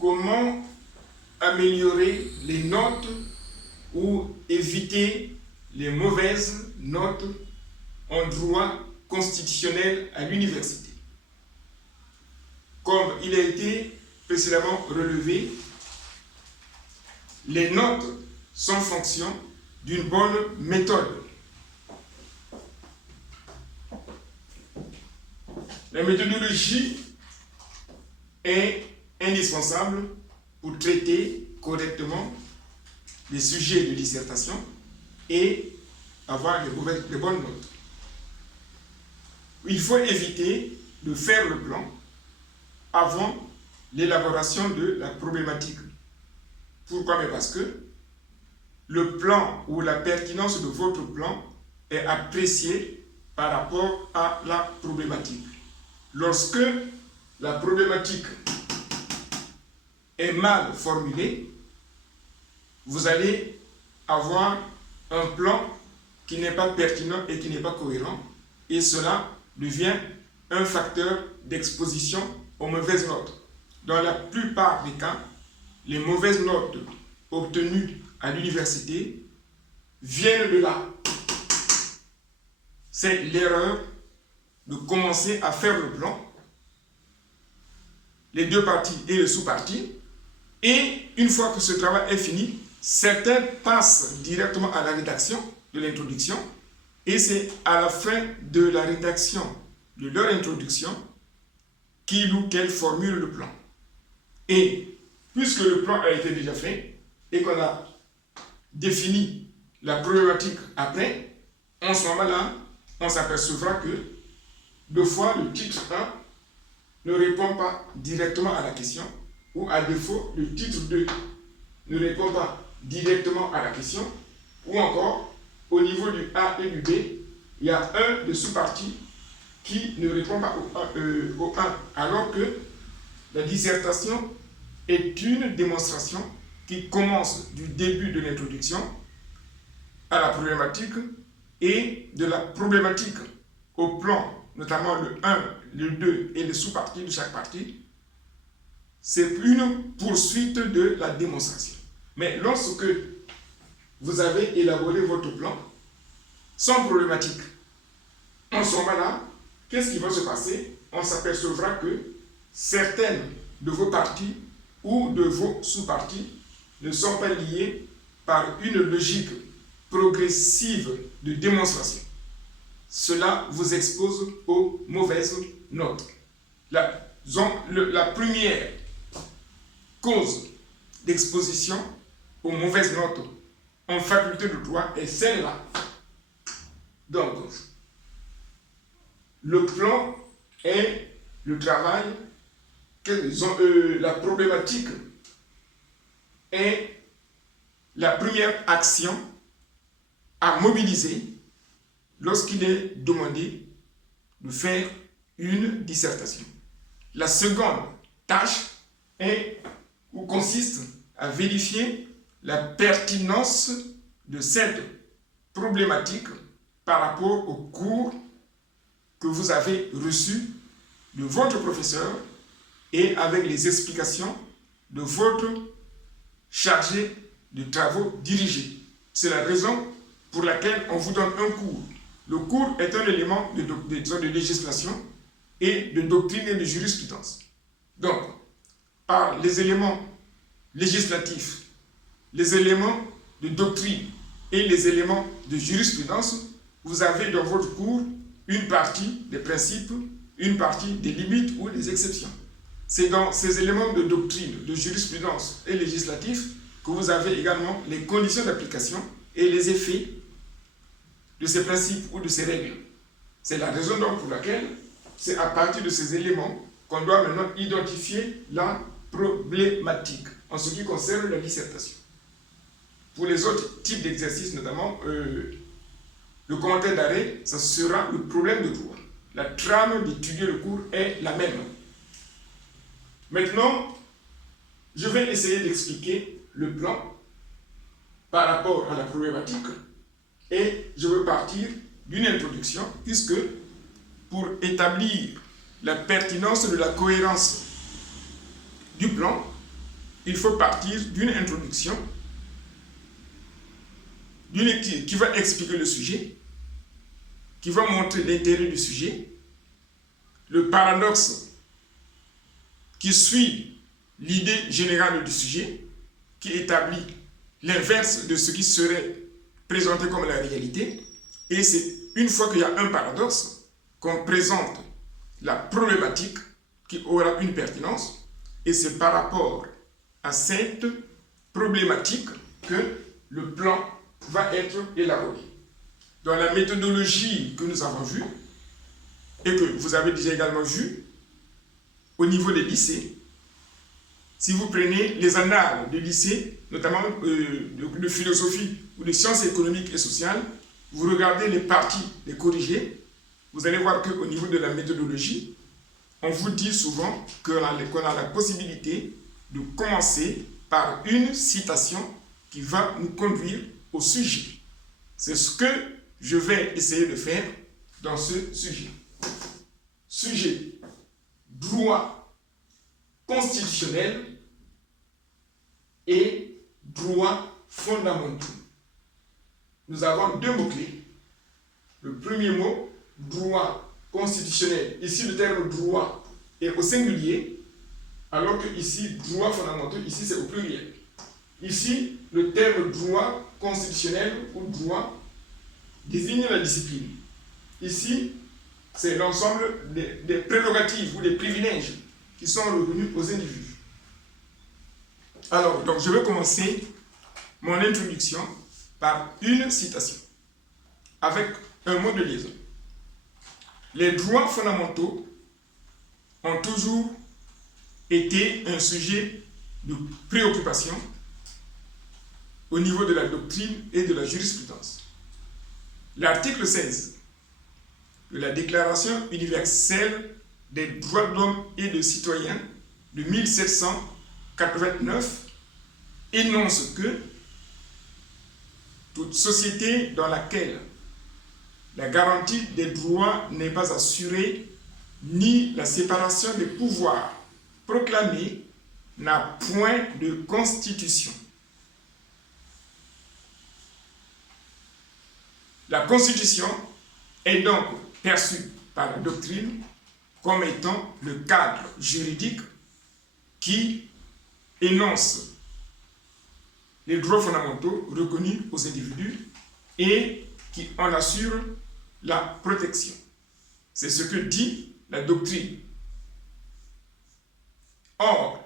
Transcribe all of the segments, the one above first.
comment améliorer les notes ou éviter les mauvaises notes en droit constitutionnel à l'université. Comme il a été précédemment relevé, les notes sont fonction d'une bonne méthode. La méthodologie est indispensable pour traiter correctement les sujets de dissertation et avoir de bonnes notes. Il faut éviter de faire le plan avant l'élaboration de la problématique. Pourquoi? Parce que le plan ou la pertinence de votre plan est appréciée par rapport à la problématique. Lorsque la problématique est mal formulée, vous allez avoir un plan qui n'est pas pertinent et qui n'est pas cohérent, et cela devient un facteur d'exposition aux mauvaises notes. Dans la plupart des cas, les mauvaises notes obtenues à l'université viennent de là. C'est l'erreur de commencer à faire le plan, les deux parties et le sous-partie, et une fois que ce travail est fini, certains passent directement à la rédaction de l'introduction, et c'est à la fin de la rédaction de leur introduction qu'il ou qu'elle formule le plan. Et puisque le plan a été déjà fait et qu'on a défini la problématique après, en ce moment-là, on s'apercevra que deux fois le titre 1 ne répond pas directement à la question, ou à défaut, le titre 2 ne répond pas directement à la question, ou encore, au niveau du A et du B, il y a un de sous-parties qui ne répond pas au 1, alors que la dissertation est une démonstration qui commence du début de l'introduction à la problématique et de la problématique au plan, notamment le 1, le 2 et les sous-parties de chaque partie. C'est une poursuite de la démonstration. Mais lorsque vous avez élaboré votre plan sans problématique, en ce moment-là, qu'est-ce qui va se passer? On s'apercevra que certaines de vos parties ou de vos sous-parties ne sont pas liées par une logique progressive de démonstration. Cela vous expose aux mauvaises notes. La première cause d'exposition aux mauvaises notes en faculté de droit est celle-là. Donc, le plan est le travail, la problématique est la première action à mobiliser lorsqu'il est demandé de faire une dissertation. La seconde tâche consiste à vérifier la pertinence de cette problématique par rapport au cours que vous avez reçu de votre professeur et avec les explications de votre chargé de travaux dirigés. C'est la raison pour laquelle on vous donne un cours. Le cours est un élément de législation et de doctrine et de jurisprudence. Donc, par les éléments législatifs, les éléments de doctrine et les éléments de jurisprudence, vous avez dans votre cours une partie des principes, une partie des limites ou des exceptions. C'est dans ces éléments de doctrine, de jurisprudence et législatif que vous avez également les conditions d'application et les effets de ces principes ou de ces règles. C'est la raison donc pour laquelle c'est à partir de ces éléments qu'on doit maintenant identifier la problématique en ce qui concerne la dissertation. Pour les autres types d'exercices, notamment le commentaire d'arrêt, ça sera le problème de droit. La trame d'étudier le cours est la même. Maintenant, je vais essayer d'expliquer le plan par rapport à la problématique et je veux partir d'une introduction puisque pour établir la pertinence de la cohérence du plan, il faut partir d'une introduction qui va expliquer le sujet, qui va montrer l'intérêt du sujet, le paradoxe qui suit l'idée générale du sujet, qui établit l'inverse de ce qui serait présenté comme la réalité. Et c'est une fois qu'il y a un paradoxe qu'on présente la problématique qui aura une pertinence. Et c'est par rapport à cette problématique que le plan va être élaboré. Dans la méthodologie que nous avons vue, et que vous avez déjà également vue, au niveau des lycées, si vous prenez les annales des lycées, notamment de philosophie ou de sciences économiques et sociales, vous regardez les parties, les corrigés, vous allez voir qu'au niveau de la méthodologie, on vous dit souvent qu'on a la possibilité de commencer par une citation qui va nous conduire au sujet. C'est ce que je vais essayer de faire dans ce sujet. Sujet, droit constitutionnel et droits fondamentaux. Nous avons deux mots-clés. Le premier mot, droit constitutionnel. Ici, le terme droit est au singulier, alors que ici, droits fondamentaux, ici, c'est au pluriel. Ici, le terme droit constitutionnel ou droit désigne la discipline. Ici, c'est l'ensemble des prérogatives ou des privilèges qui sont reconnus aux individus. Alors, donc, je vais commencer mon introduction par une citation avec un mot de liaison. Les droits fondamentaux ont toujours été un sujet de préoccupation au niveau de la doctrine et de la jurisprudence. L'article 16 de la Déclaration universelle des droits de l'homme et des citoyens de 1789 énonce que toute société dans laquelle la garantie des droits n'est pas assurée ni la séparation des pouvoirs proclamée n'a point de constitution. La Constitution est donc perçue par la doctrine comme étant le cadre juridique qui énonce les droits fondamentaux reconnus aux individus et qui en assure la protection. C'est ce que dit la doctrine. Or,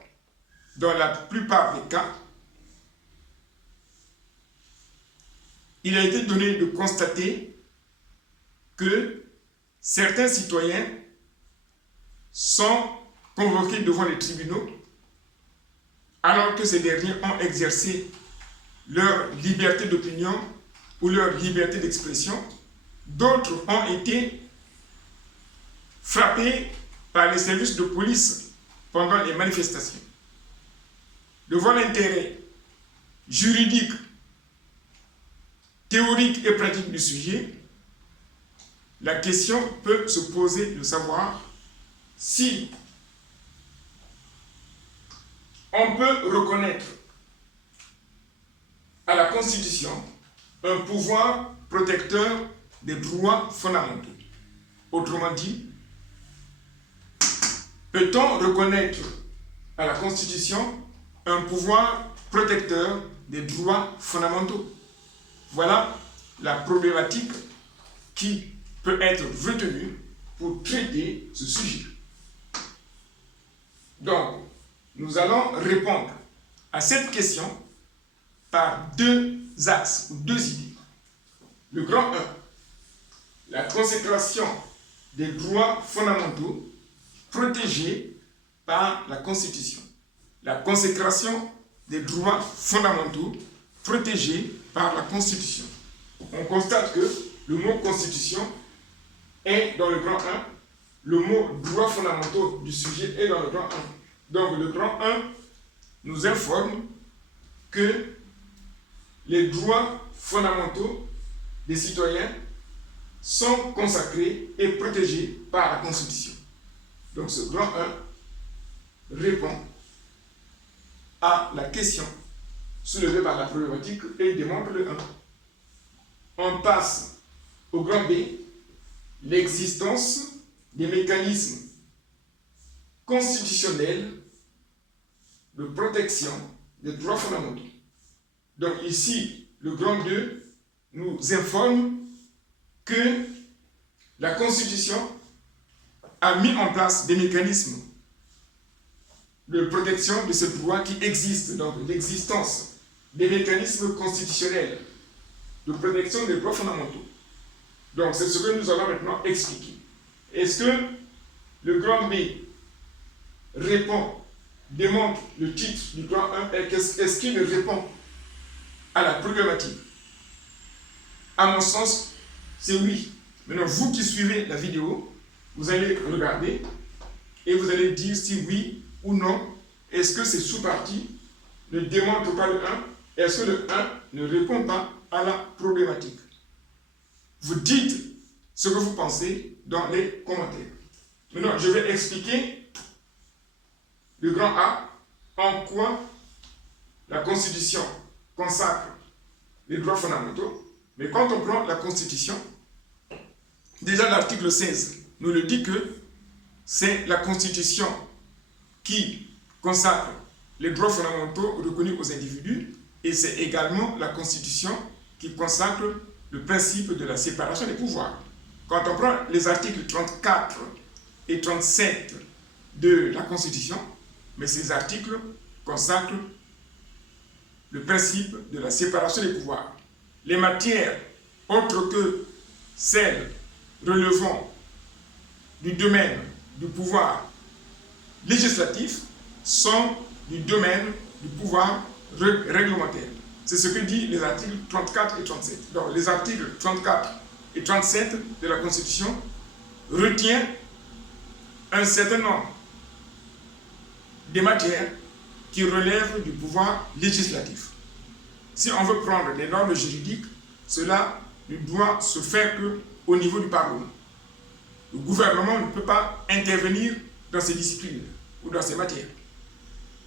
dans la plupart des cas, il a été donné de constater que certains citoyens sont convoqués devant les tribunaux alors que ces derniers ont exercé leur liberté d'opinion ou leur liberté d'expression. D'autres ont été frappés par les services de police pendant les manifestations. Devant l'intérêt juridique, théorique et pratique du sujet, la question peut se poser de savoir si on peut reconnaître à la Constitution un pouvoir protecteur des droits fondamentaux. Autrement dit, peut-on reconnaître à la Constitution un pouvoir protecteur des droits fondamentaux? Voilà la problématique qui peut être retenue pour traiter ce sujet. Donc, nous allons répondre à cette question par deux axes ou deux idées. Le grand 1, la consécration des droits fondamentaux protégés par la Constitution. La consécration des droits fondamentaux protégés par la Constitution. On constate que le mot Constitution est dans le grand 1, le mot droits fondamentaux du sujet est dans le grand 1. Donc le grand 1 nous informe que les droits fondamentaux des citoyens sont consacrés et protégés par la Constitution. Donc ce grand 1 répond à la question soulevée par la problématique et démontre le 1. On passe au grand B, l'existence des mécanismes constitutionnels de protection des droits fondamentaux. Donc ici, le grand 2 nous informe que la Constitution a mis en place des mécanismes de protection de ce droit qui existe, donc l'existence des mécanismes constitutionnels de protection des droits fondamentaux. Donc c'est ce que nous allons maintenant expliquer. Est-ce que le grand B démontre le titre du grand 1 et est-ce qu'il répond à la problématique? À mon sens, c'est oui. Maintenant, vous qui suivez la vidéo, vous allez regarder et vous allez dire si oui ou non. Est-ce que ces sous-parties ne démontrent pas le 1? Est-ce que le 1 ne répond pas à la problématique? Vous dites ce que vous pensez dans les commentaires. Maintenant, je vais expliquer le grand A, en quoi la Constitution consacre les droits fondamentaux. Mais quand on prend la Constitution, déjà l'article 16 nous le dit que c'est la Constitution qui consacre les droits fondamentaux reconnus aux individus et c'est également la Constitution qui consacre le principe de la séparation des pouvoirs. Quand on prend les articles 34 et 37 de la Constitution, mais ces articles consacrent le principe de la séparation des pouvoirs. Les matières autres que celles relevant du domaine du pouvoir législatif sont du domaine du pouvoir réglementaire. C'est ce que disent les articles 34 et 37. Donc les articles 34 et 37 de la Constitution retiennent un certain nombre de matières qui relèvent du pouvoir législatif. Si on veut prendre des normes juridiques, cela ne doit se faire qu'au niveau du Parlement. Le gouvernement ne peut pas intervenir dans ces disciplines ou dans ces matières.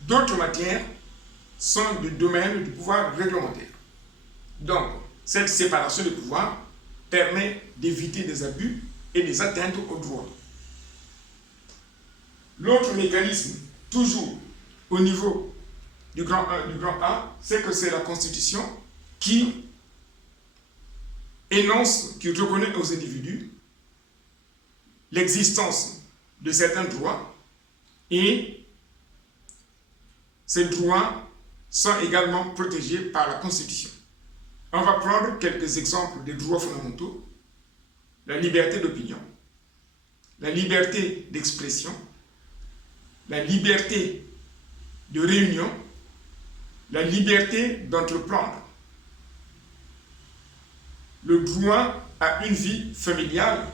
D'autres matières sont du domaine du pouvoir réglementaire. Donc, cette séparation des pouvoirs permet d'éviter des abus et des atteintes aux droits. L'autre mécanisme, toujours au niveau du grand A, c'est que c'est la Constitution qui énonce, qui reconnaît aux individus l'existence de certains droits et ces droits sont également protégés par la Constitution. On va prendre quelques exemples des droits fondamentaux. La liberté d'opinion, la liberté d'expression, la liberté de réunion, la liberté d'entreprendre, le droit à une vie familiale,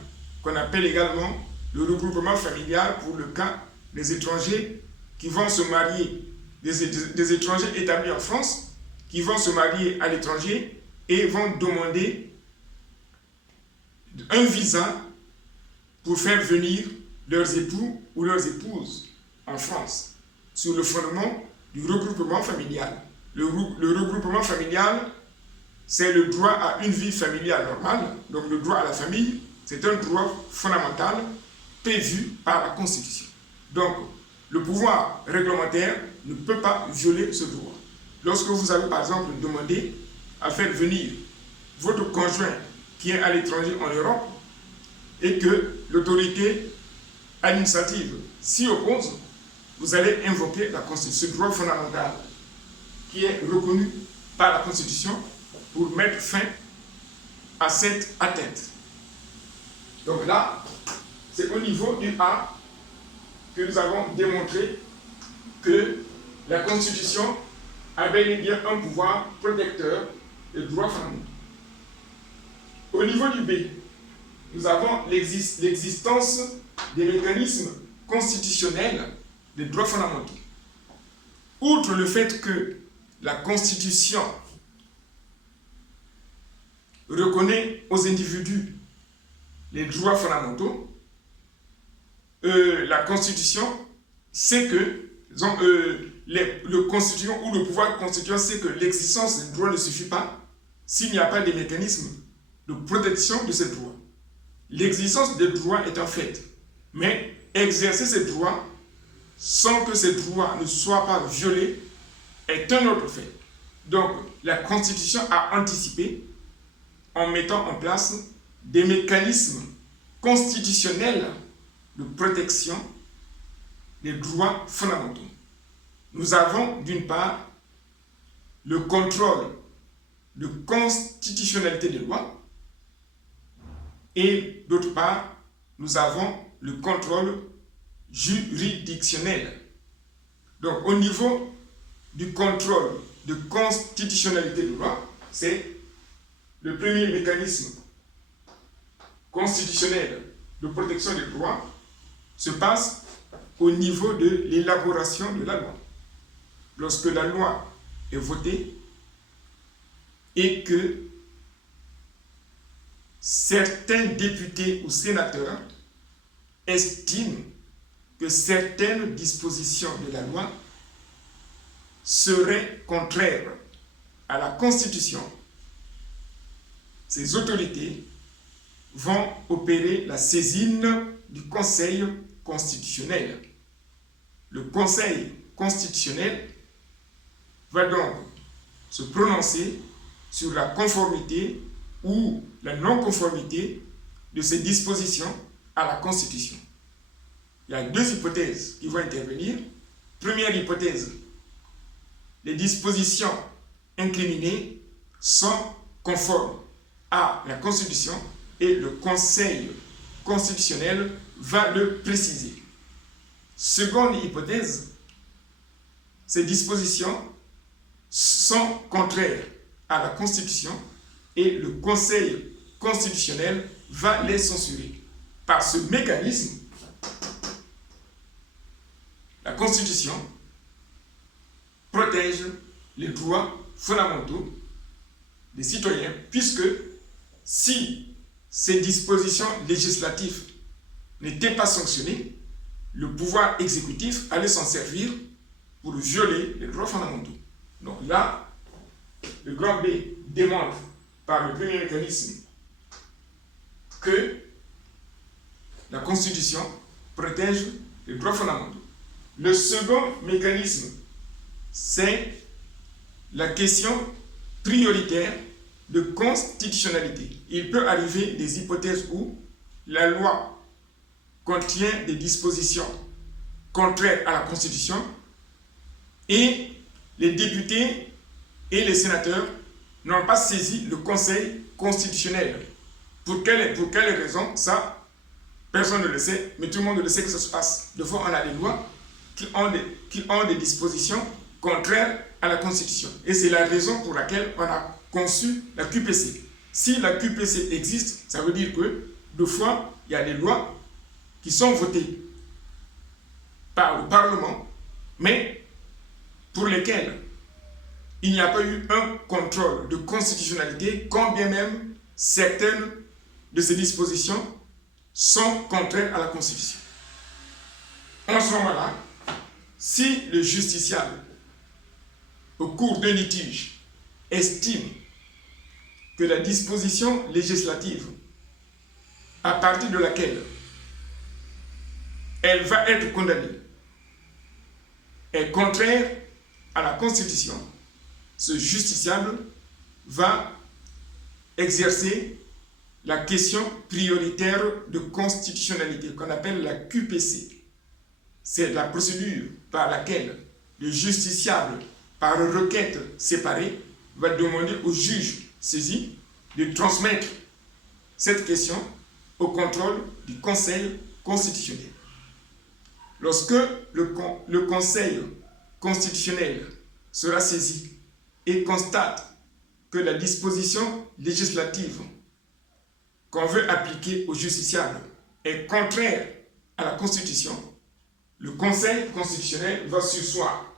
qu'on appelle également le regroupement familial pour le cas des étrangers qui vont se marier, des étrangers établis en France, qui vont se marier à l'étranger et vont demander un visa pour faire venir leurs époux ou leurs épouses en France, sur le fondement du regroupement familial. Le regroupement familial, c'est le droit à une vie familiale normale, donc le droit à la famille, c'est un droit fondamental prévu par la Constitution. Donc, le pouvoir réglementaire ne peut pas violer ce droit. Lorsque vous avez par exemple demandé à faire venir votre conjoint qui est à l'étranger en Europe et que l'autorité administrative s'y oppose, vous allez invoquer la Constitution, ce droit fondamental qui est reconnu par la Constitution pour mettre fin à cette atteinte. Donc là, c'est au niveau du A que nous avons démontré que la Constitution a bel et bien un pouvoir protecteur des droits fondamentaux. Au niveau du B, nous avons l'existence des mécanismes constitutionnels des droits fondamentaux. Outre le fait que la Constitution reconnaît aux individus les droits fondamentaux, la Constitution sait que disons, le constituant ou le pouvoir constituant, c'est que l'existence des droits ne suffit pas s'il n'y a pas de mécanismes de protection de ces droits. L'existence des droits est un fait, mais exercer ces droits sans que ces droits ne soient pas violés est un autre fait. Donc, la Constitution a anticipé en mettant en place des mécanismes constitutionnels de protection des droits fondamentaux. Nous avons d'une part le contrôle de constitutionnalité des lois et d'autre part, nous avons le contrôle juridictionnel. Donc, au niveau du contrôle de constitutionnalité des lois, c'est le premier mécanisme constitutionnel de protection des droits se passe au niveau de l'élaboration de la loi. Lorsque la loi est votée et que certains députés ou sénateurs estiment que certaines dispositions de la loi seraient contraires à la Constitution, ces autorités vont opérer la saisine du Conseil constitutionnel. Le Conseil constitutionnel va donc se prononcer sur la conformité ou la non-conformité de ces dispositions à la Constitution. Il y a deux hypothèses qui vont intervenir. Première hypothèse, les dispositions incriminées sont conformes à la Constitution et le Conseil constitutionnel va le préciser. Seconde hypothèse, ces dispositions sont contraires à la Constitution et le Conseil constitutionnel va les censurer. Par ce mécanisme, la Constitution protège les droits fondamentaux des citoyens, puisque si ces dispositions législatives n'étaient pas sanctionnées, le pouvoir exécutif allait s'en servir pour violer les droits fondamentaux. Donc là, le grand B démontre par le premier mécanisme que la Constitution protège les droits fondamentaux. Le second mécanisme, c'est la question prioritaire de constitutionnalité. Il peut arriver des hypothèses où la loi contient des dispositions contraires à la Constitution et les députés et les sénateurs n'ont pas saisi le Conseil constitutionnel. Pour quelle raison? Ça, personne ne le sait, mais tout le monde le sait que ça se passe. De fois, on a des lois qui ont des dispositions contraires à la Constitution. Et c'est la raison pour laquelle on a conçu la QPC. Si la QPC existe, ça veut dire que, deux fois, il y a des lois qui sont votées par le Parlement, mais pour lesquelles il n'y a pas eu un contrôle de constitutionnalité, quand bien même certaines de ces dispositions sont contraires à la Constitution. En ce moment-là, si le justiciable, au cours d'un litige, estime que la disposition législative à partir de laquelle elle va être condamnée est contraire à la Constitution, ce justiciable va exercer la question prioritaire de constitutionnalité qu'on appelle la QPC. C'est la procédure par laquelle le justiciable, par requête séparée, va demander au juge saisi de transmettre cette question au contrôle du Conseil constitutionnel. Lorsque le Conseil constitutionnel sera saisi et constate que la disposition législative qu'on veut appliquer au justiciable est contraire à la Constitution, le Conseil constitutionnel va surseoir,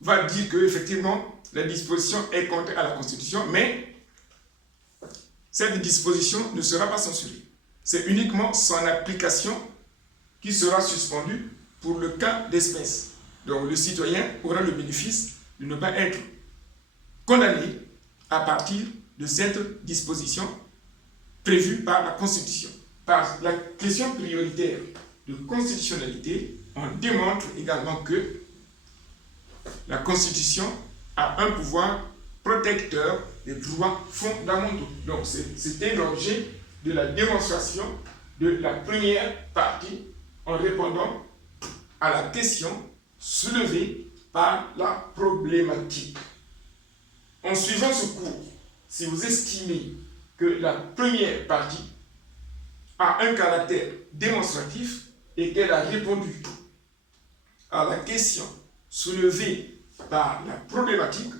va dire qu'effectivement la disposition est contraire à la Constitution, mais cette disposition ne sera pas censurée. C'est uniquement son application qui sera suspendue pour le cas d'espèce. Donc le citoyen aura le bénéfice de ne pas être condamné à partir de cette disposition prévue par la Constitution. Par la question prioritaire de constitutionnalité, on démontre également que la Constitution a un pouvoir protecteur des droits fondamentaux. Donc c'était l'objet de la démonstration de la première partie en répondant à la question soulevée par la problématique. En suivant ce cours, si vous estimez que la première partie a un caractère démonstratif et qu'elle a répondu à la question soulevée par la problématique,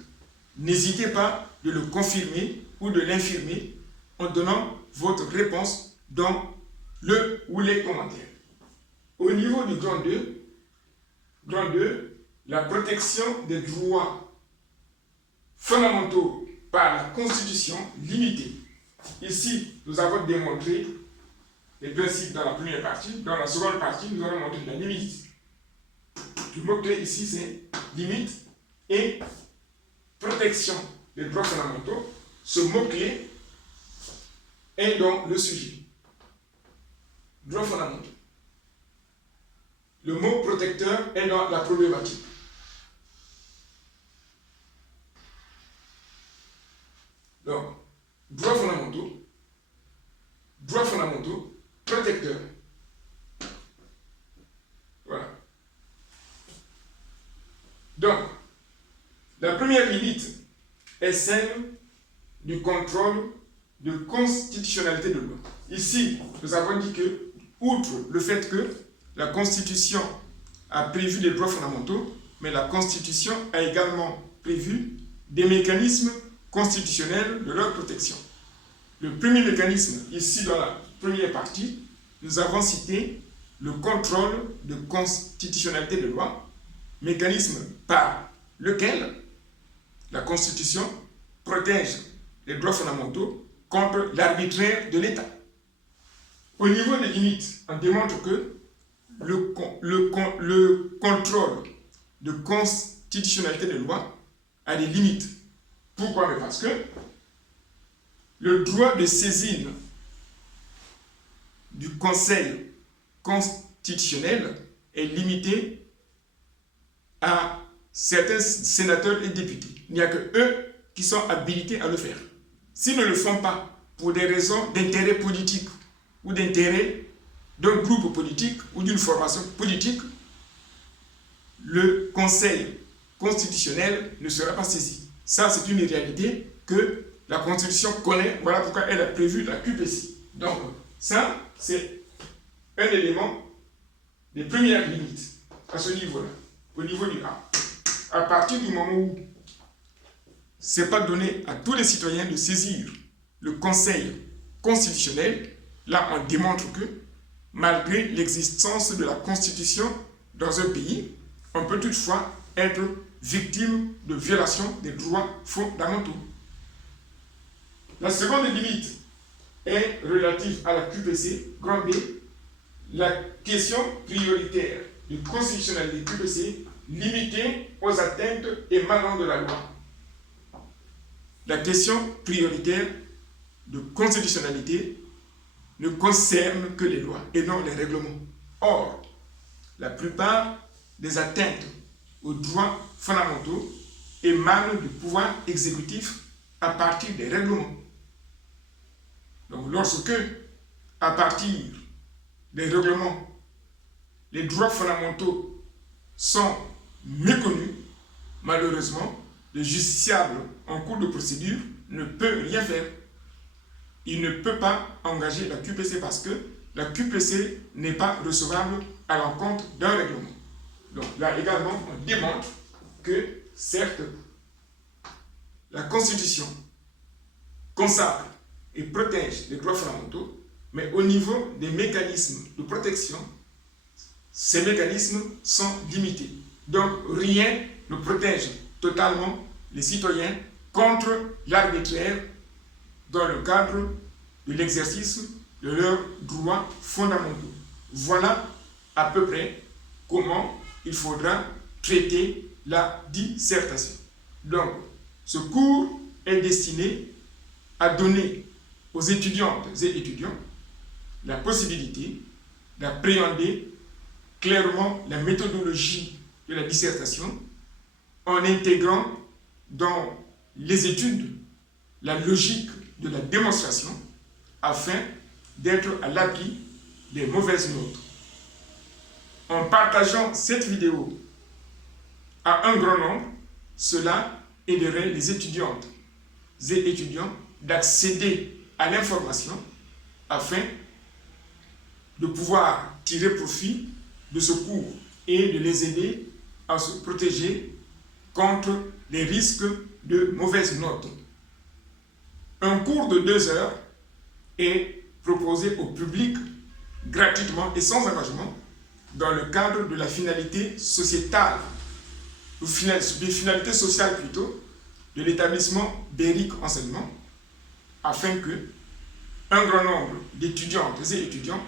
n'hésitez pas de le confirmer ou de l'infirmer en donnant votre réponse dans le ou les commentaires. Au niveau du grand 2, la protection des droits fondamentaux par la Constitution limitée. Ici, nous avons démontré les principes dans la première partie. Dans la seconde partie, nous allons montrer la limite. Le mot-clé ici, c'est limite et protection des droits fondamentaux. Ce mot-clé est dans le sujet. Droits fondamentaux. Le mot protecteur est dans la problématique. Donc, droits fondamentaux, protecteur. Voilà. Donc, la première limite est celle du contrôle de constitutionnalité de loi. Ici, nous avons dit que, outre le fait que la Constitution a prévu des droits fondamentaux, mais la Constitution a également prévu des mécanismes constitutionnels de leur protection. Le premier mécanisme, ici dans la première partie, nous avons cité le contrôle de constitutionnalité de loi, mécanisme par lequel la Constitution protège les droits fondamentaux contre l'arbitraire de l'État. Au niveau des limites, on démontre que le contrôle de constitutionnalité de loi a des limites. Pourquoi? Parce que le droit de saisine du Conseil constitutionnel est limité à certains sénateurs et députés. Il n'y a que eux qui sont habilités à le faire. S'ils ne le font pas pour des raisons d'intérêt politique ou d'intérêt d'un groupe politique ou d'une formation politique, le Conseil constitutionnel ne sera pas saisi. Ça, c'est une réalité que la Constitution connaît. Voilà pourquoi elle a prévu la QPC. Donc, ça, c'est un élément des premières limites à ce niveau-là, au niveau du A. À partir du moment où ce n'est pas donné à tous les citoyens de saisir le Conseil constitutionnel, là, on démontre que malgré l'existence de la Constitution dans un pays, on peut toutefois être victime de violation des droits fondamentaux. La seconde limite est relative à la QPC, grand B, la question prioritaire de constitutionnalité QPC limitée aux atteintes émanant de la loi. La question prioritaire de constitutionnalité ne concerne que les lois et non les règlements. Or, la plupart des atteintes aux droits fondamentaux émanent du pouvoir exécutif à partir des règlements. Donc, lorsque, à partir des règlements, les droits fondamentaux sont méconnus, malheureusement, le justiciable en cours de procédure ne peut rien faire. Il ne peut pas engager la QPC parce que la QPC n'est pas recevable à l'encontre d'un règlement. Donc là également, on démontre que certes, la Constitution consacre et protège les droits fondamentaux, mais au niveau des mécanismes de protection, ces mécanismes sont limités. Donc rien ne protège totalement les citoyens contre l'arbitraire dans le cadre de l'exercice de leurs droits fondamentaux. Voilà à peu près comment il faudra traiter la dissertation. Donc, ce cours est destiné à donner aux étudiantes et étudiants la possibilité d'appréhender clairement la méthodologie de la dissertation en intégrant dans les études la logique de la démonstration afin d'être à l'abri des mauvaises notes. En partageant cette vidéo à un grand nombre, cela aiderait les étudiantes et étudiants d'accéder à l'information afin de pouvoir tirer profit de ce cours et de les aider à se protéger contre les risques de mauvaises notes. Un cours de 2 heures est proposé au public gratuitement et sans engagement dans le cadre de la finalité sociétale, ou des finalités sociales plutôt, de l'établissement Béric Enseignement, afin que un grand nombre d'étudiantes et étudiants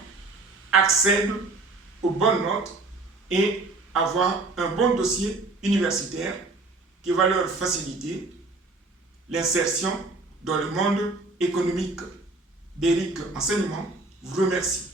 accèdent aux bonnes notes et avoir un bon dossier universitaire qui va leur faciliter l'insertion dans le monde économique. Béric Enseignement vous remercie.